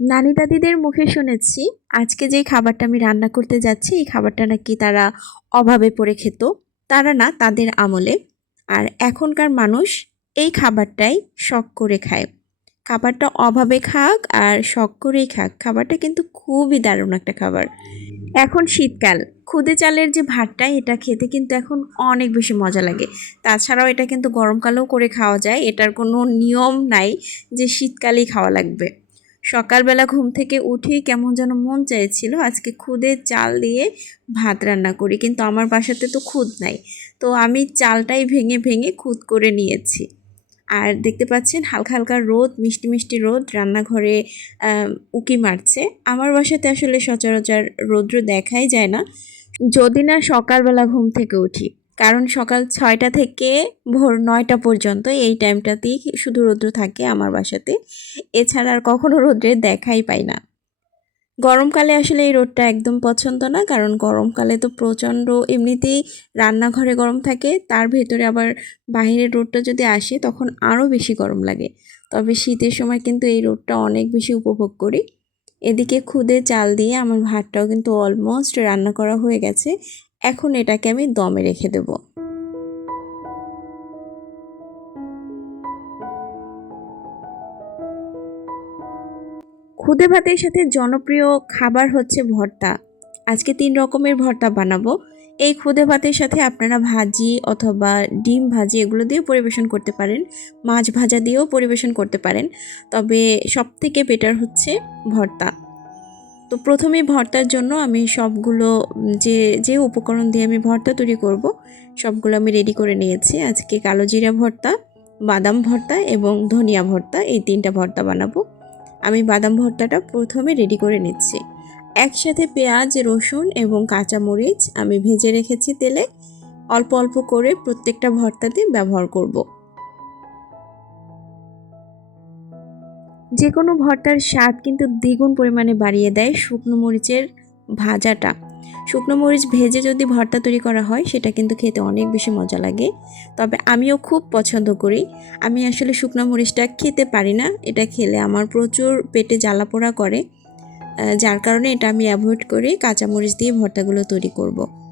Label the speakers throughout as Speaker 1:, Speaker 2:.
Speaker 1: নানি দাদিদের মুখে শুনেছি, আজকে যেই খাবারটা আমি রান্না করতে যাচ্ছি, এই খাবারটা নাকি তারা অভাবে পড়ে খেত। তারা না তাদের আমলে। আর এখনকার মানুষ এই খাবারটাই শখ করে খায়। খাবারটা অভাবে খাক আর শখ করেই খাক, খাবারটা কিন্তু খুবই দারুণ একটা খাবার। এখন শীতকাল, খুদে চালের যে ভাতটা, এটা খেতে কিন্তু এখন অনেক বেশি মজা লাগে। তাছাড়াও এটা কিন্তু গরমকালেও করে খাওয়া যায়, এটার কোনো নিয়ম নাই যে শীতকালেই খাওয়া লাগবে। সকালবেলা ঘুম থেকে উঠেই কেমন যেন মন চাইছিল আজকে খুদে চাল দিয়ে ভাত রান্না করি, কিন্তু আমার বাসাতে তো খুদ নাই। তো আমি চালটাই ভেঙে ভেঙে খুদ করে নিয়েছি। আর দেখতে পাচ্ছেন হালকা হালকা রোদ, মিষ্টি মিষ্টি রোদ, রান্নাঘরে উকি মারছে। আমার বাসাতে আসলে সচরাচর রৌদ্র দেখাই যায় না। যদি না সকালবেলা ঘুম থেকে উঠি। কারণ সকাল ছয়টা থেকে ভোর নয়টা পর্যন্ত এই টাইমটাতেই শুধু রৌদ্র থাকে আমার বাসাতে। এছাড়া আর কখনো রৌদ্রের দেখাই পাই না। গরমকালে আসলে এই রোদটা একদম পছন্দ না, কারণ গরমকালে তো প্রচণ্ড এমনিতেই রান্নাঘরে গরম থাকে, তার ভেতরে আবার বাহিরের রোদটা যদি আসে তখন আরও বেশি গরম লাগে। তবে শীতের সময় কিন্তু এই রোদটা অনেক বেশি উপভোগ করি। এদিকে খুদে চাল দিয়ে আমার ভাতটাও কিন্তু অলমোস্ট রান্না করা হয়ে গেছে। এখন এটাকে আমি দমে রেখে দেবো। খুদে ভাতের সাথে জনপ্রিয় খাবার হচ্ছে ভর্তা। আজকে তিন রকমের ভর্তা বানাবো। এই খুদে ভাতের সাথে আপনারা ভাজি অথবা ডিম ভাজি এগুলো দিয়েও পরিবেশন করতে পারেন। মাছ ভাজা দিয়েও পরিবেশন করতে পারেন। তবে সব থেকে বেটার হচ্ছে ভর্তা। তো প্রথমে ভর্তার জন্য আমি সবগুলো যে যে উপকরণ দিয়ে আমি ভর্তা তৈরি করব, সবগুলো আমি রেডি করে নিয়েছি। আজকে কালো জিরা ভর্তা, বাদাম ভর্তা এবং ধনিয়া ভর্তা এই তিনটা ভর্তা বানাবো। আমি বাদাম ভর্তাটা প্রথমে রেডি করে নিচ্ছি। একসাথে পেঁয়াজ, রসুন এবং কাঁচামরিচ আমি ভেজে রেখেছি তেলে। অল্প অল্প করে প্রত্যেকটা ভর্তাতে ব্যবহার করব। যে কোনো ভর্তার স্বাদ কিন্তু দ্বিগুণ পরিমাণে বাড়িয়ে দেয় শুকনো মরিচের ভাজাটা। শুকনো মরিচ ভেজে যদি ভর্তা তৈরি করা হয়, সেটা কিন্তু খেতে অনেক বেশি মজা লাগে। তবে আমিও খুব পছন্দ করি। আমি আসলে শুকনো মরিচটা খেতে পারি না। এটা খেলে আমার প্রচুর পেটে জ্বালা পোড়া করে যার কারণে এটা আমি অ্যাভয়েড করে। কাঁচামরিচ দিয়ে ভর্তাগুলো তৈরি করব।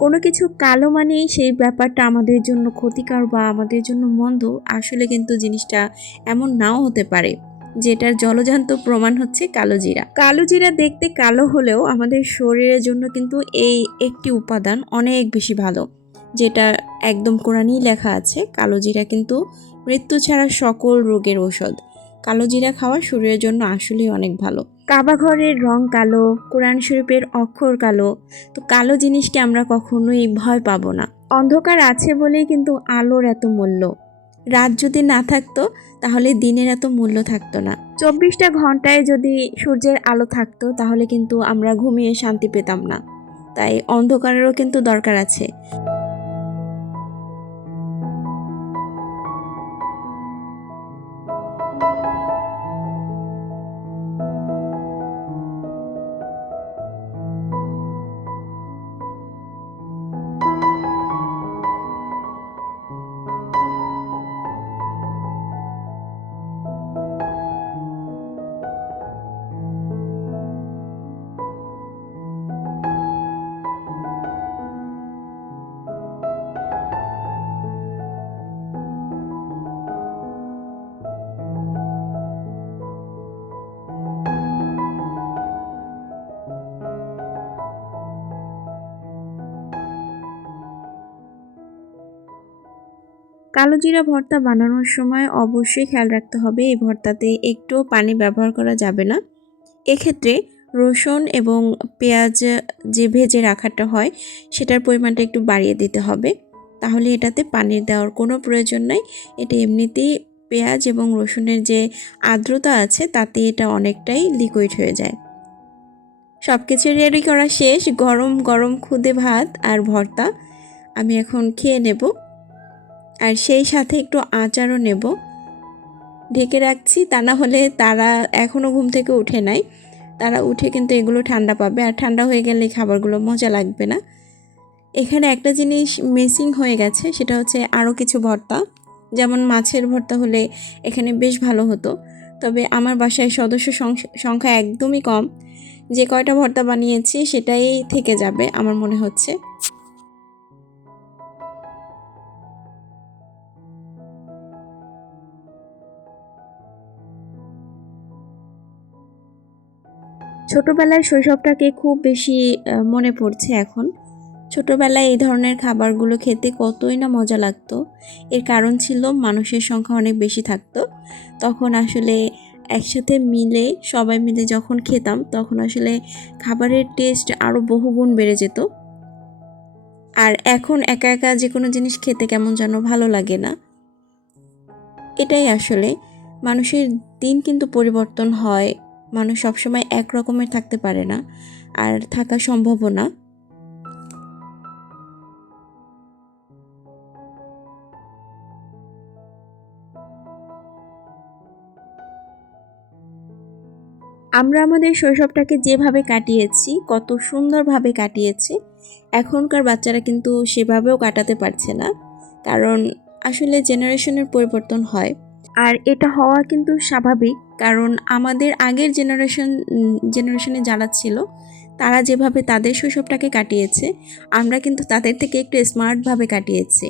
Speaker 1: কোনো কিছু কালো মানেই সেই ব্যাপারটা আমাদের জন্য ক্ষতিকর বা আমাদের জন্য মন্দ, আসলে কিন্তু জিনিসটা এমন নাও হতে পারে, যেটার জলজান্ত প্রমাণ হচ্ছে কালো জিরা। কালো জিরা দেখতে কালো হলেও আমাদের শরীরের জন্য কিন্তু এই একটি উপাদান অনেক বেশি ভালো, যেটা একদম কোরআনই লেখা আছে, কালো জিরা কিন্তু মৃত্যু ছাড়া সকল রোগের ঔষধ। কালো জিরা খাওয়া শরীরের জন্য আসলেই অনেক ভালো। কাবা ঘরের রং কালো, কোরআন শরীফের অক্ষর কালো। তো কালো জিনিসকে আমরা কখনোই ভয় পাবো না। অন্ধকার আছে বলেই কিন্তু আলোর এত মূল্য। রাত যদি না থাকতো, তাহলে দিনের এত মূল্য থাকতো না। চব্বিশটা ঘন্টায় যদি সূর্যের আলো থাকতো, তাহলে কিন্তু আমরা ঘুমিয়ে শান্তি পেতাম না। তাই অন্ধকারেরও কিন্তু দরকার আছে। কালো জিরা ভর্তা বানানোর সময় অবশ্যই খেয়াল রাখতে হবে, এই ভর্তাতে একটুও পানি ব্যবহার করা যাবে না। এক্ষেত্রে রসুন এবং পেঁয়াজ যে ভেজে রাখাটা হয়, সেটার পরিমাণটা একটু বাড়িয়ে দিতে হবে। তাহলে এটাতে পানির দেওয়ার কোনো প্রয়োজন নাই। এটা এমনিতেই পেঁয়াজ এবং রসুনের যে আর্দ্রতা আছে, তাতে এটা অনেকটাই লিকুইড হয়ে যায়। সব কিছু রেডি করা শেষ, গরম গরম খুদে ভাত আর ভর্তা। আমি এখন খেয়ে নেব। আর সেই সাথে একটু আচারও নেব। ঢেকে রাখছি, তা না হলে তারা এখনও ঘুম থেকে উঠে নাই। তারা উঠে কিন্তু এগুলো ঠান্ডা পাবে। আর ঠান্ডা হয়ে গেলে খাবারগুলো মজা লাগবে না। এখানে একটা জিনিস মিসিং হয়ে গেছে, সেটা হচ্ছে আরও কিছু ভর্তা। যেমন মাছের ভর্তা হলে এখানে বেশ ভালো হতো। তবে আমার বাসায় সদস্য সংখ্যা একদমই কম। যে কয়টা ভর্তা বানিয়েছি সেটাই থেকে যাবে, আমার মনে হচ্ছে। ছোটবেলার শৈশবটাকে খুব বেশি মনে পড়ছে এখন। ছোটবেলায় এই ধরনের খাবারগুলো খেতে কতই না মজা লাগতো। এর কারণ ছিল মানুষের সংখ্যা অনেক বেশি থাকতো। তখন আসলে একসাথে মিলে, সবাই মিলে যখন খেতাম, তখন আসলে খাবারের টেস্ট আরও বহুগুণ বেড়ে যেত। আর এখন একা একা যে কোনো জিনিস খেতে কেমন যেন ভালো লাগে না। এটাই আসলে। মানুষের দিন কিন্তু পরিবর্তন হয় মানুষ সবসময় এক রকমের থাকতে পারে না, আর থাকা সম্ভবও না। আমরা আমাদের শৈশবটাকে যেভাবে কাটিয়েছি, কত সুন্দরভাবে কাটিয়েছি, এখনকার বাচ্চারা কিন্তু সেভাবেও কাটাতে পারছে না, কারণ আসলে জেনারেশনের পরিবর্তন হয়। আর এটা হওয়া কিন্তু স্বাভাবিক। কারণ আমাদের আগের জেনারেশন জেনারেশনে যারা ছিল, তারা যেভাবে তাদের শৈশবটাকে কাটিয়েছে, আমরা কিন্তু তাদের থেকে একটু স্মার্টভাবে কাটিয়েছি।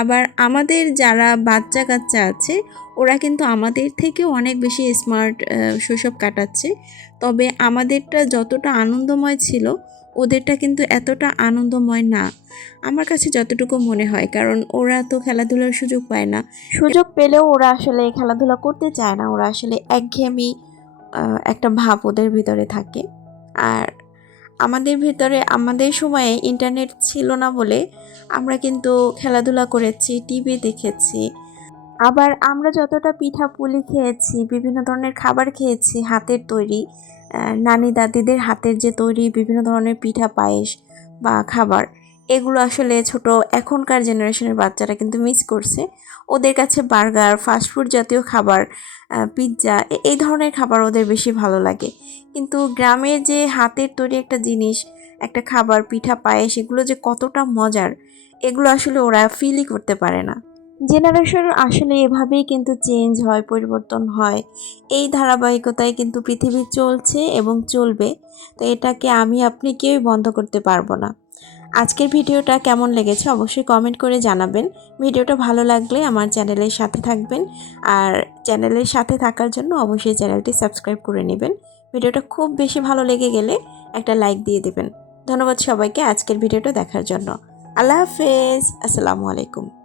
Speaker 1: আবার আমাদের যারা বাচ্চা কাচ্চা আছে, ওরা কিন্তু আমাদের থেকেও অনেক বেশি স্মার্ট শৈশব কাটাচ্ছে। তবে আমাদেরটা যতটা আনন্দময় ছিল ওদেরটা কিন্তু এতটা আনন্দময় না। আমার কাছে যতটুকু মনে হয়, কারণ ওরা তো খেলাধুলার সুযোগ পায় না। সুযোগ পেলেও ওরা আসলে খেলাধুলা করতে চায় না। ওরা আসলে একঘেয়েমি একটা ভাব ওদের ভিতরে থাকে। আর আমাদের ভিতরে, আমাদের সময়ে ইন্টারনেট ছিল না বলে আমরা কিন্তু খেলাধুলা করেছি, টিভি দেখেছি। আবার আমরা যতটা পিঠা পুলি খেয়েছি, বিভিন্ন ধরনের খাবার খেয়েছি, হাতের তৈরি নানি দাদিদের হাতের যে তৈরি বিভিন্ন ধরনের পিঠা, পায়েস বা খাবার, এগুলো আসলে ছোট এখনকার জেনারেশনের বাচ্চারা কিন্তু মিস করছে। ওদের কাছে বার্গার ফাস্টফুড জাতীয় খাবার পিৎজা এই ধরনের খাবার ওদের বেশি ভালো লাগে। কিন্তু গ্রামের যে হাতের তৈরি একটা জিনিস, একটা খাবার, পিঠা, পায়েস, এগুলো যে কতটা মজার, এগুলো আসলে ওরা ফিলই করতে পারে না। জেনারেশন আসলে এভাবেই কিন্তু চেঞ্জ হয়, পরিবর্তন হয়। এই ধারাবাহিকতায় কিন্তু পৃথিবী চলছে এবং চলবে, তো এটাকে আমি, আপনি কেউই বন্ধ করতে পারব না। আজকের ভিডিওটা কেমন লেগেছে অবশ্যই কমেন্ট করে জানাবেন। ভিডিওটা ভালো লাগলে আমার চ্যানেলের সাথে থাকবেন আর চ্যানেলের সাথে থাকার জন্য অবশ্যই চ্যানেলটি সাবস্ক্রাইব করে নেবেন। ভিডিওটা খুব বেশি ভালো লেগে গেলে একটা লাইক দিয়ে দেবেন। ধন্যবাদ সবাইকে আজকের ভিডিওটা দেখার জন্য। আল্লাহ হাফেজ, আসসালামু আলাইকুম।